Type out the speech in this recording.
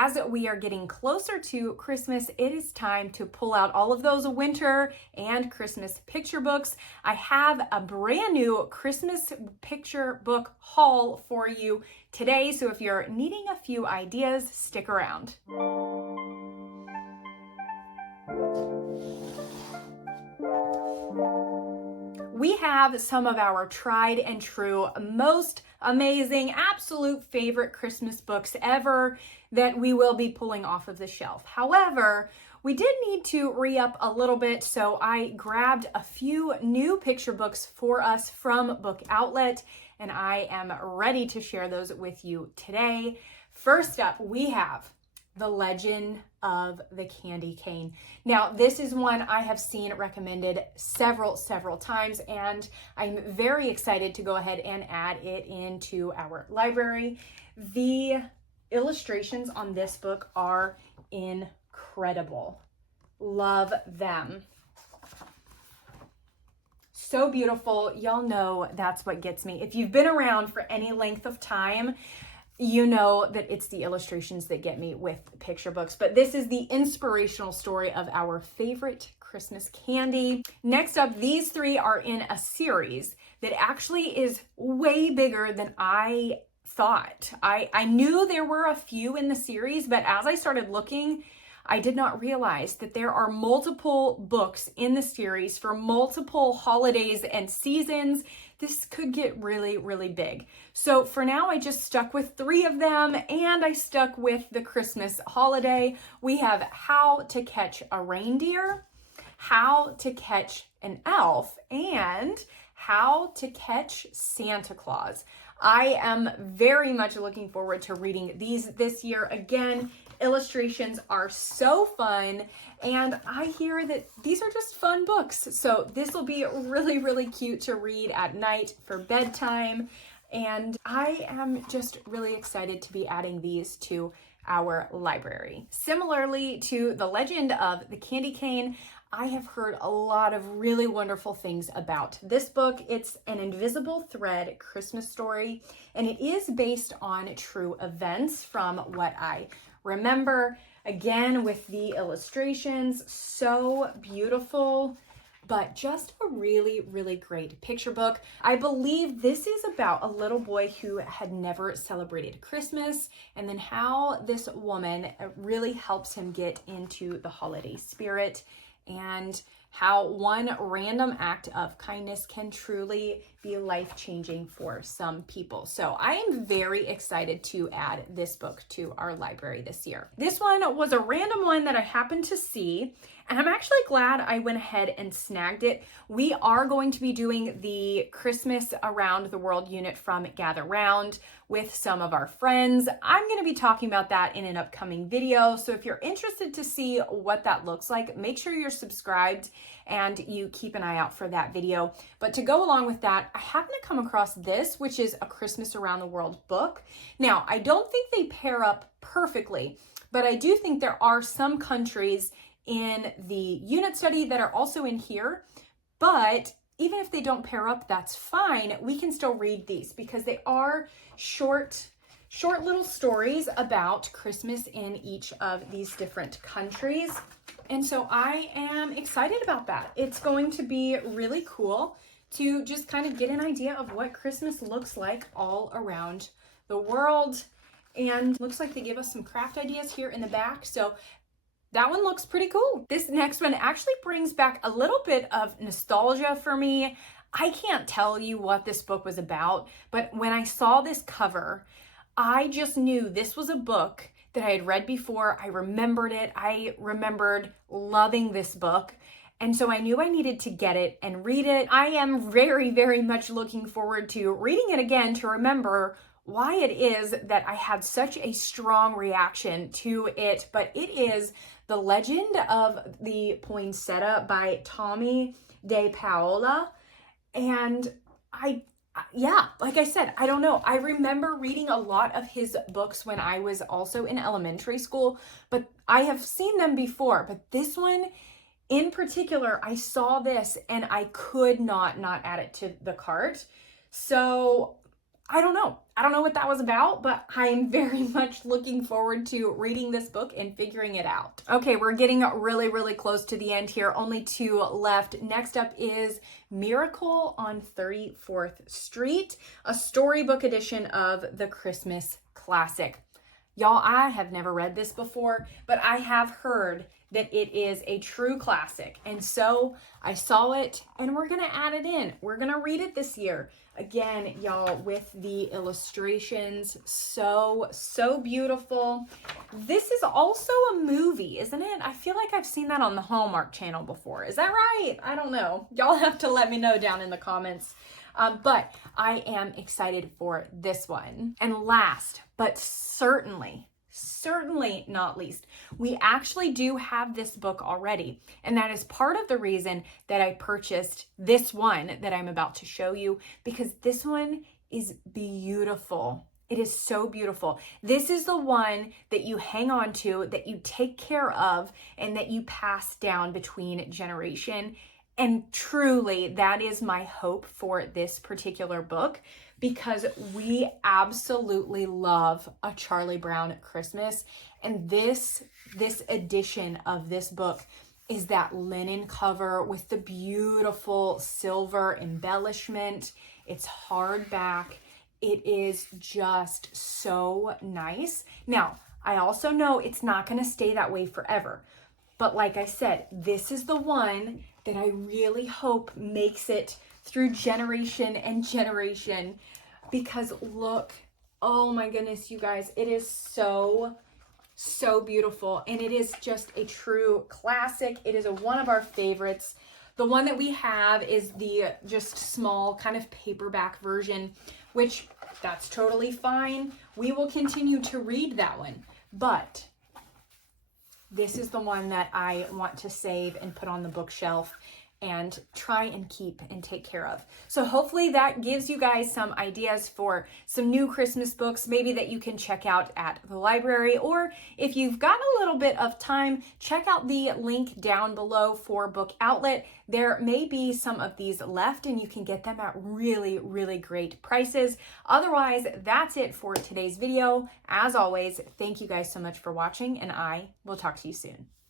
as we are getting closer to Christmas, it is time to pull out all of those winter and Christmas picture books. I have a brand new Christmas picture book haul for you today, so if you're needing a few ideas, stick around. We have some of our tried and true, most amazing, absolute favorite Christmas books ever that we will be pulling off of the shelf. However, we did need to re-up a little bit, so I grabbed a few new picture books for us from Book Outlet, and I am ready to share those with you today. First up, we have The Legend of the Candy Cane. Now, this is one I have seen recommended several times, and I'm very excited to go ahead and add it into our library. The illustrations on this book are incredible. Love them. So beautiful. Y'all know that's what gets me. If you've been around for any length of time, you know that it's the illustrations that get me with picture books, but this is the inspirational story of our favorite Christmas candy. Next up, these three are in a series that actually is way bigger than I thought. I knew there were a few in the series, but as I started looking, I did not realize that there are multiple books in the series for multiple holidays and seasons. This could get really big. So for now, I just stuck with 3 of them, and I stuck with the Christmas holiday. We have How to Catch a Reindeer, How to Catch an Elf, and How to Catch Santa Claus. I am very much looking forward to reading these this year. Again, illustrations are so fun, and I hear that these are just fun books. So this will be really cute to read at night for bedtime, and I am just really excited to be adding these to our library. Similarly to The Legend of the Candy Cane, I have heard a lot of really wonderful things about this book. It's an invisible thread Christmas story, and it is based on true events from what I remember. Again, with the illustrations, so beautiful, but just a really great picture book. I believe this is about a little boy who had never celebrated Christmas, and then how this woman really helps him get into the holiday spirit, and how one random act of kindness can truly be life-changing for some people. So I am very excited to add this book to our library this year. This one was a random one that I happened to see, and I'm actually glad I went ahead and snagged it. We are going to be doing the Christmas Around the World unit from Gather Round with some of our friends. I'm going to be talking about that in an upcoming video. So if you're interested to see what that looks like, make sure you're subscribed and you keep an eye out for that video. But to go along with that, I happened to come across this, which is a Christmas Around the World book. Now, I don't think they pair up perfectly, but I do think there are some countries in the unit study that are also in here. But even if they don't pair up, that's fine. We can still read these because they are short little stories about Christmas in each of these different countries. And so I am excited about that. It's going to be really cool to just kind of get an idea of what Christmas looks like all around the world. And looks like they give us some craft ideas here in the back. So that one looks pretty cool. This next one actually brings back a little bit of nostalgia for me. I can't tell you what this book was about, but when I saw this cover, I just knew this was a book that I had read before. I remembered it. I remembered loving this book. And so I knew I needed to get it and read it. I am very much looking forward to reading it again to remember why it is that I had such a strong reaction to it. But it is The Legend of the Poinsettia by Tommy De Paola. And like I said, I don't know. I remember reading a lot of his books when I was also in elementary school, but I have seen them before. But this one in particular, I saw this and I could not add it to the cart. So I don't know. I don't know what that was about, but I am very much looking forward to reading this book and figuring it out. Okay, we're getting really, really close to the end here. Only 2 left. Next up is Miracle on 34th Street, a storybook edition of the Christmas classic. Y'all, I have never read this before, but I have heard that it is a true classic. And so I saw it and we're going to add it in. We're going to read it this year. Again, y'all, with the illustrations, so beautiful. This is also a movie, isn't it? I feel like I've seen that on the Hallmark Channel before. Is that right? I don't know. Y'all have to let me know down in the comments. But I am excited for this one. And last, but certainly not least, we actually do have this book already. And that is part of the reason that I purchased this one that I'm about to show you, because this one is beautiful. It is so beautiful. This is the one that you hang on to, that you take care of, and that you pass down between generation. And truly, that is my hope for this particular book, because we absolutely love a Charlie Brown Christmas. And this edition of this book is that linen cover with the beautiful silver embellishment. It's hardback. It is just so nice. Now, I also know it's not going to stay that way forever. But like I said, this is the one that I really hope makes it through generation and generation, because look, oh my goodness, you guys, it is so beautiful. And it is just a true classic. It is one of our favorites. The one that we have is the just small kind of paperback version, which that's totally fine. We will continue to read that one. But this is the one that I want to save and put on the bookshelf and try and keep and take care of. So hopefully that gives you guys some ideas for some new Christmas books, maybe that you can check out at the library, or if you've got a little bit of time, check out the link down below for Book Outlet. There may be some of these left and you can get them at really, really great prices. Otherwise, that's it for today's video. As always, thank you guys so much for watching, and I will talk to you soon.